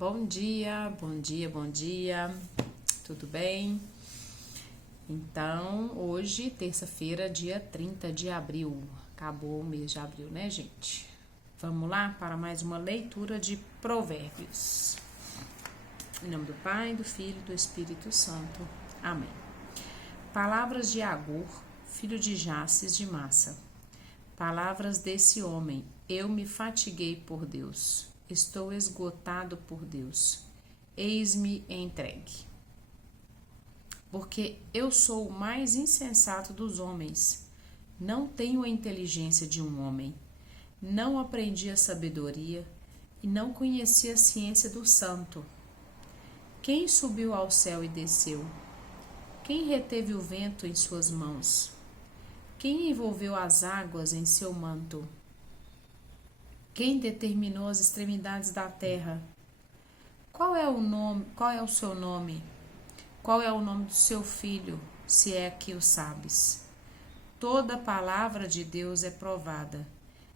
Bom dia, bom dia, bom dia, tudo bem? Então, hoje, terça-feira, dia 30 de abril, acabou o mês de abril, né, gente? Vamos lá para mais uma leitura de Provérbios. Em nome do Pai, do Filho e do Espírito Santo. Amém. Palavras de Agur, filho de Jaces de Massa. Palavras desse homem: eu me fatiguei por Deus, estou esgotado por Deus, eis-me entregue. Porque eu sou o mais insensato dos homens, não tenho a inteligência de um homem, não aprendi a sabedoria e não conheci a ciência do santo. Quem subiu ao céu e desceu? Quem reteve o vento em suas mãos? Quem envolveu as águas em seu manto? Quem determinou as extremidades da terra? Qual é o seu nome? Qual é o nome do seu filho, se é que o sabes? Toda palavra de Deus é provada.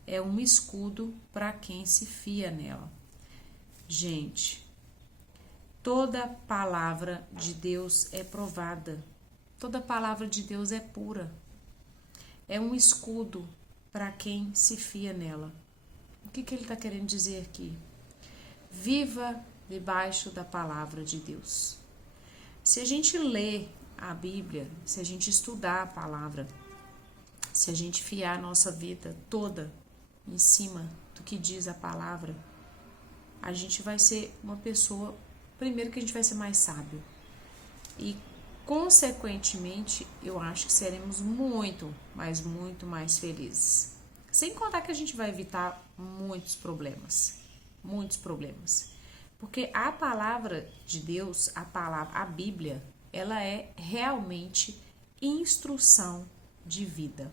É um escudo para quem se fia nela. Gente, toda palavra de Deus é provada. Toda palavra de Deus é pura. É um escudo para quem se fia nela. O que ele está querendo dizer aqui? Viva debaixo da palavra de Deus. Se a gente lê a Bíblia, se a gente estudar a palavra, se a gente fiar a nossa vida toda em cima do que diz a palavra, a gente vai ser uma pessoa, primeiro que a gente vai ser mais sábio. E consequentemente, eu acho que seremos muito mais felizes. Sem contar que a gente vai evitar muitos problemas. Porque a palavra de Deus, a Bíblia, ela é realmente instrução de vida.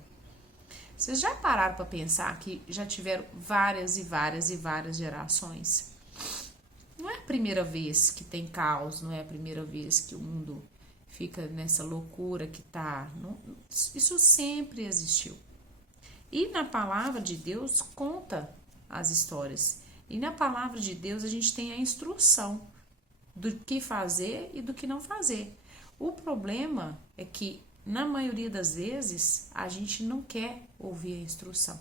Vocês já pararam para pensar que já tiveram várias gerações? Não é a primeira vez que tem caos, não é a primeira vez que o mundo fica nessa loucura que tá. Isso sempre existiu. E na palavra de Deus conta as histórias. E na palavra de Deus a gente tem a instrução do que fazer e do que não fazer. O problema é que, na maioria das vezes, a gente não quer ouvir a instrução.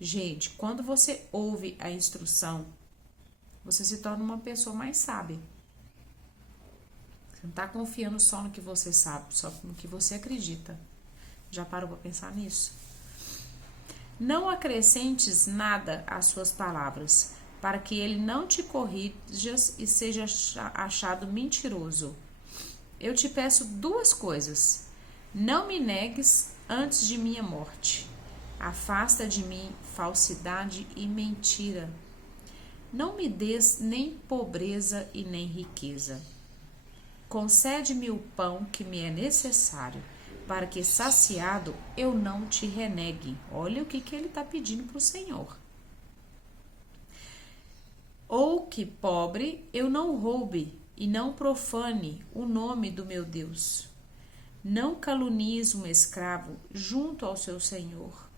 Gente, quando você ouve a instrução, você se torna uma pessoa mais sábia. Você não está confiando só no que você sabe, só no que você acredita. Já parou para pensar nisso? Não acrescentes nada às suas palavras, para que ele não te corrijas e seja achado mentiroso. Eu te peço duas coisas. Não me negues antes de minha morte. Afasta de mim falsidade e mentira. Não me des nem pobreza e nem riqueza. Concede-me o pão que me é necessário, para que saciado eu não te renegue. Olha o que ele está pedindo para o Senhor. Ou que pobre eu não roube e não profane o nome do meu Deus. Não calunies um escravo junto ao seu Senhor,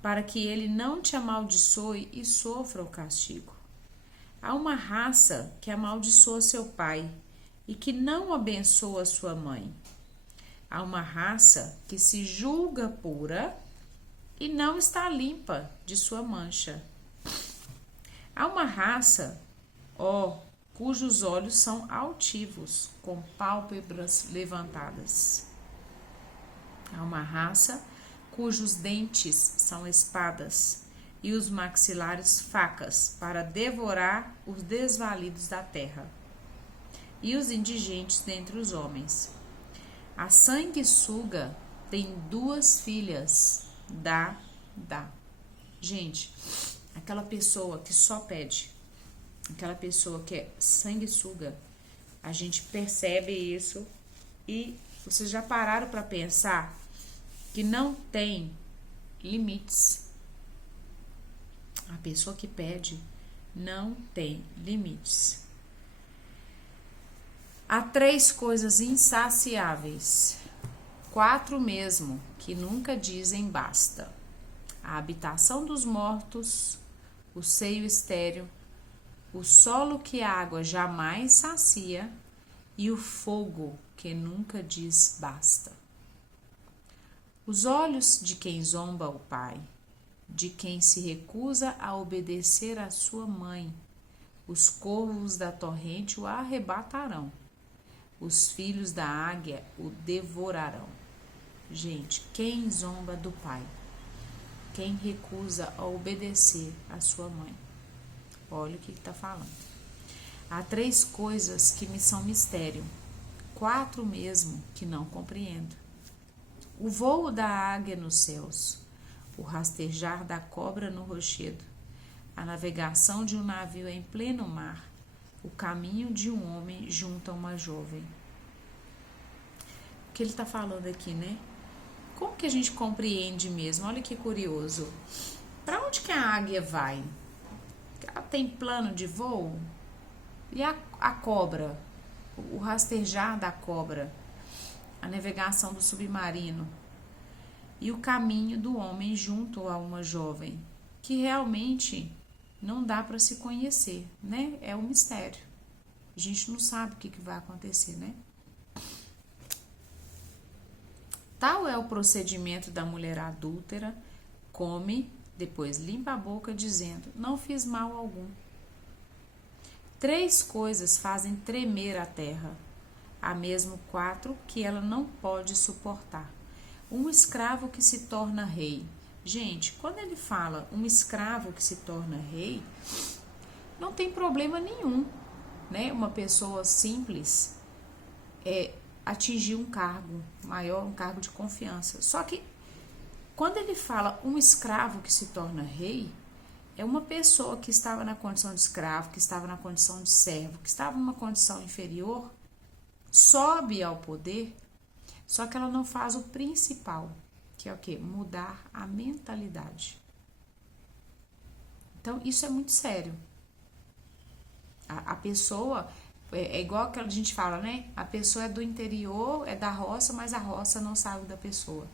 para que ele não te amaldiçoe e sofra o castigo. Há uma raça que amaldiçoa seu pai e que não abençoa sua mãe. Há uma raça que se julga pura e não está limpa de sua mancha. Há uma raça, cujos olhos são altivos, com pálpebras levantadas. Há uma raça cujos dentes são espadas e os maxilares facas para devorar os desvalidos da terra e os indigentes dentre os homens. A sanguessuga tem duas filhas, dá. Gente, aquela pessoa que só pede, aquela pessoa que é sanguessuga, a gente percebe isso e vocês já pararam para pensar que não tem limites. A pessoa que pede não tem limites. Há 3 coisas insaciáveis, 4 mesmo, que nunca dizem basta: a habitação dos mortos, o seio estéril, o solo que a água jamais sacia e o fogo que nunca diz basta. Os olhos de quem zomba o pai, de quem se recusa a obedecer à sua mãe, os corvos da torrente o arrebatarão, os filhos da águia o devorarão. Gente, quem zomba do pai? Quem recusa a obedecer à sua mãe? Olha o que está falando. Há 3 coisas que me são mistério, 4 mesmo que não compreendo. O voo da águia nos céus, o rastejar da cobra no rochedo, a navegação de um navio em pleno mar, o caminho de um homem junto a uma jovem. O que ele está falando aqui, né? Como que a gente compreende mesmo? Olha que curioso. Para onde que a águia vai? Ela tem plano de voo? E a cobra? O rastejar da cobra? A navegação do submarino? E o caminho do homem junto a uma jovem? Que realmente não dá para se conhecer, né? É um mistério. A gente não sabe o que vai acontecer, né? Tal é o procedimento da mulher adúltera, come, depois limpa a boca dizendo, não fiz mal algum. 3 coisas fazem tremer a terra, há mesmo 4 que ela não pode suportar. Um escravo que se torna rei. Gente, quando ele fala um escravo que se torna rei, não tem problema nenhum, né? Uma pessoa simples atingir um cargo maior, um cargo de confiança. Só que quando ele fala um escravo que se torna rei, é uma pessoa que estava na condição de escravo, que estava na condição de servo, que estava numa condição inferior, sobe ao poder, só que ela não faz o principal, que é o quê? Mudar a mentalidade. Então, isso é muito sério. A pessoa, é igual que a gente fala, né? A pessoa é do interior, é da roça, mas a roça não sabe da pessoa.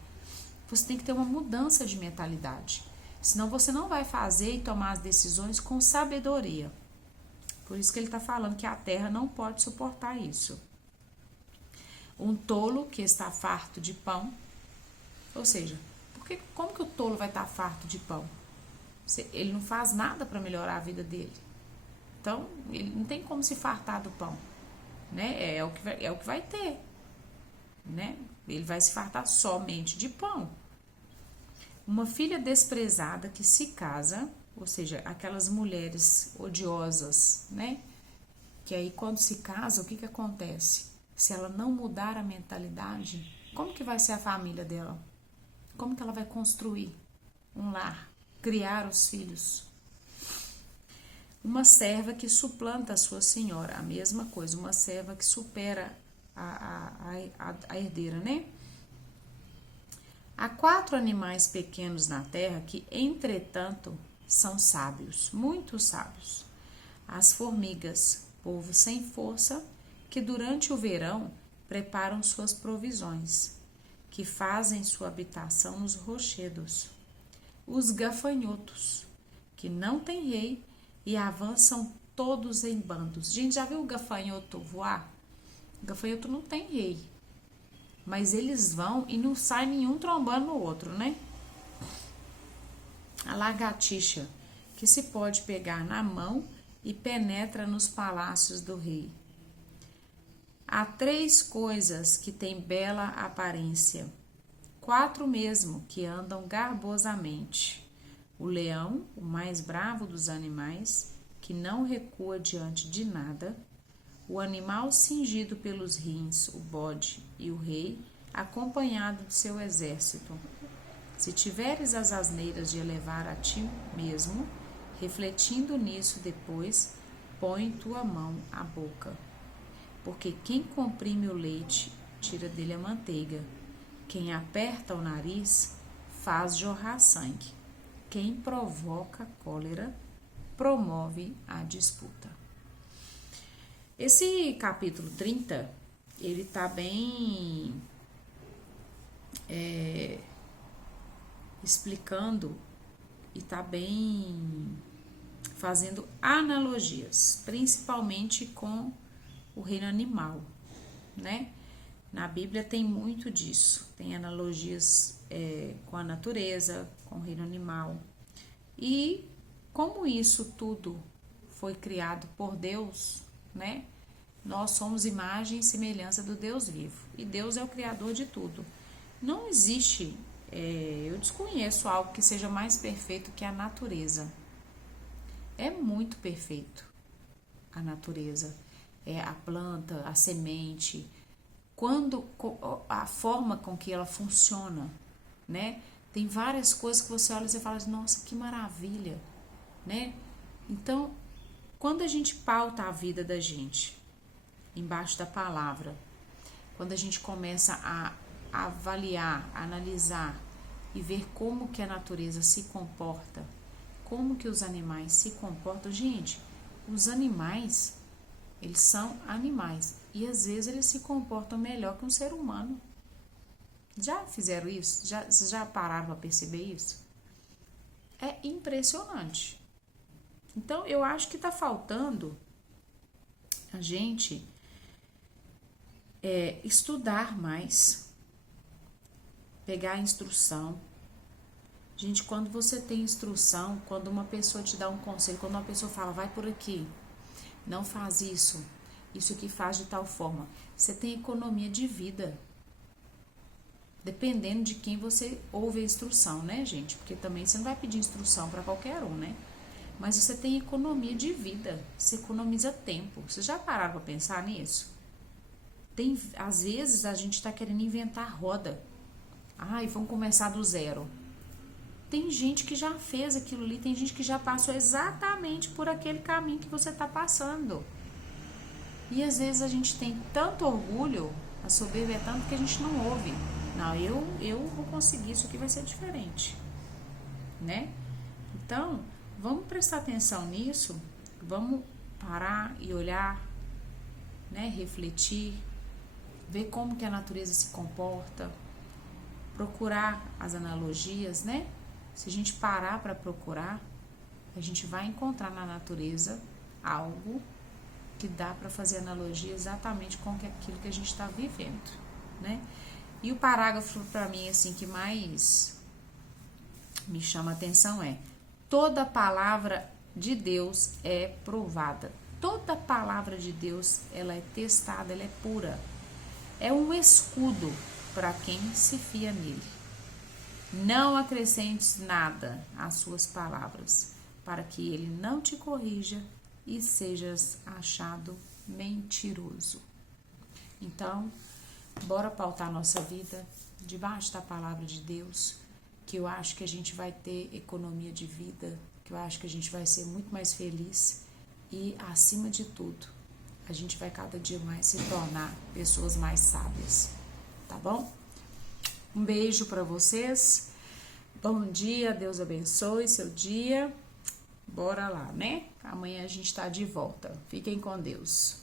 Você tem que ter uma mudança de mentalidade. Senão você não vai fazer e tomar as decisões com sabedoria. Por isso que ele está falando que a terra não pode suportar isso. Um tolo que está farto de pão, ou seja, como que o tolo vai estar farto de pão? Ele não faz nada para melhorar a vida dele. Então, ele não tem como se fartar do pão, né? É o que vai ter, né? Ele vai se fartar somente de pão. Uma filha desprezada que se casa, ou seja, aquelas mulheres odiosas, né? Que aí quando se casa, o que acontece? Se ela não mudar a mentalidade, como que vai ser a família dela? Como que ela vai construir um lar, criar os filhos? Uma serva que suplanta a sua senhora, a mesma coisa, uma serva que supera a herdeira, né? Há 4 animais pequenos na terra que, entretanto, são sábios, muito sábios. As formigas, povo sem força, que durante o verão preparam suas provisões, que fazem sua habitação nos rochedos. Os gafanhotos, que não têm rei e avançam todos em bandos. Gente, já viu o gafanhoto voar? O gafanhoto não tem rei, mas eles vão e não sai nenhum trombando no outro, né? A lagartixa, que se pode pegar na mão e penetra nos palácios do rei. Há 3 coisas que têm bela aparência, 4 mesmo que andam garbosamente. O leão, o mais bravo dos animais, que não recua diante de nada. O animal cingido pelos rins, o bode, e o rei, acompanhado de seu exército. Se tiveres as asneiras de elevar a ti mesmo, refletindo nisso depois, põe tua mão à boca. Porque quem comprime o leite, tira dele a manteiga. Quem aperta o nariz, faz jorrar sangue. Quem provoca cólera, promove a disputa. Esse capítulo 30, ele tá bem explicando e tá bem fazendo analogias, principalmente com o reino animal, né? Na Bíblia tem muito disso, tem analogias com a natureza, com o reino animal. E como isso tudo foi criado por Deus, né? Nós somos imagem e semelhança do Deus vivo. E Deus é o criador de tudo. Não existe, eu desconheço algo que seja mais perfeito que a natureza. É muito perfeito a natureza. A planta, a semente, a forma com que ela funciona, né? Tem várias coisas que você olha e você fala, nossa, que maravilha, né? Então, quando a gente pauta a vida da gente embaixo da palavra, quando a gente começa a avaliar, a analisar e ver como que a natureza se comporta, como que os animais se comportam, gente, os animais, eles são animais e às vezes eles se comportam melhor que um ser humano. Já fizeram isso? Vocês já pararam para perceber isso? É impressionante. Então, eu acho que está faltando a gente estudar mais, pegar a instrução. Gente, quando você tem instrução, quando uma pessoa te dá um conselho, quando uma pessoa fala, vai por aqui, não faz isso, isso aqui faz de tal forma, você tem economia de vida. Dependendo de quem você ouve a instrução, né, gente? Porque também você não vai pedir instrução para qualquer um, né? Mas você tem economia de vida, você economiza tempo. Vocês já pararam para pensar nisso? Às vezes a gente está querendo inventar roda. Ai, vamos começar do zero. Tem gente que já fez aquilo ali, tem gente que já passou exatamente por aquele caminho que você está passando. E às vezes a gente tem tanto orgulho, a soberba é tanto que a gente não ouve. Não, eu vou conseguir, isso aqui vai ser diferente, né? Então, vamos prestar atenção nisso, vamos parar e olhar, né? Refletir, ver como que a natureza se comporta, procurar as analogias, né? Se a gente parar para procurar, a gente vai encontrar na natureza algo que dá para fazer analogia exatamente com aquilo que a gente está vivendo, né? E o parágrafo para mim assim que mais me chama a atenção é: toda palavra de Deus é provada. Toda palavra de Deus, ela é testada, ela é pura. É um escudo para quem se fia nele. Não acrescentes nada às suas palavras, para que ele não te corrija e sejas achado mentiroso. Então, bora pautar nossa vida debaixo da palavra de Deus, que eu acho que a gente vai ter economia de vida, que eu acho que a gente vai ser muito mais feliz e, acima de tudo, a gente vai cada dia mais se tornar pessoas mais sábias, tá bom? Um beijo para vocês, bom dia, Deus abençoe seu dia, bora lá, né? Amanhã a gente tá de volta, fiquem com Deus.